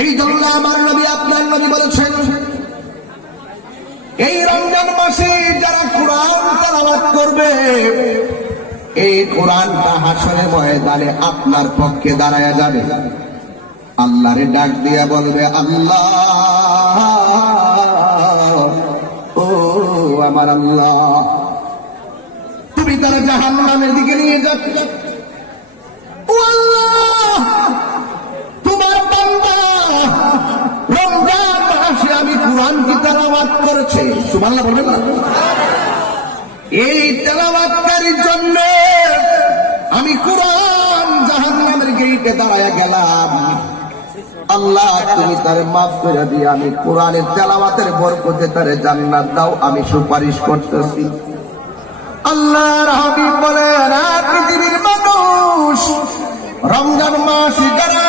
এই জন্য আমার নবী আপনার নবী বলেছেন, এই রমজান মাসে যারা কোরআন তেলাওয়াত করবে, এই কোরআনটা হাসরের ময়দানে আপনার পক্ষে দাঁড়ায়া যাবে। আল্লাহরে ডাক দিয়া বলবে, আল্লাহ, ও আমার আল্লাহ, তুমি তারা জাহান্নামের দিকে নিয়ে যাচ্ছ। ও আল্লাহ, তোমার বান্দা রমজান মাসে আমি কোরআন কি তেলাওয়াত করেছে, সুবহানাল্লাহ বলবেন না? এই তেলাওয়াতকারীর জন্য আমি কোরআন জাহান্নামের গেটে দাঁড়ায়া গেলাম। আল্লাহ, তুমি তারে মাফ করে দিয়ে আমি কোরআনের তেলাওয়াতের বরকতে তারে জান্নাত দাও, আমি সুপারিশ করতেছি। আল্লাহর হাবিব বলেন, পৃথিবীর মানুষ রমজান মাস যারা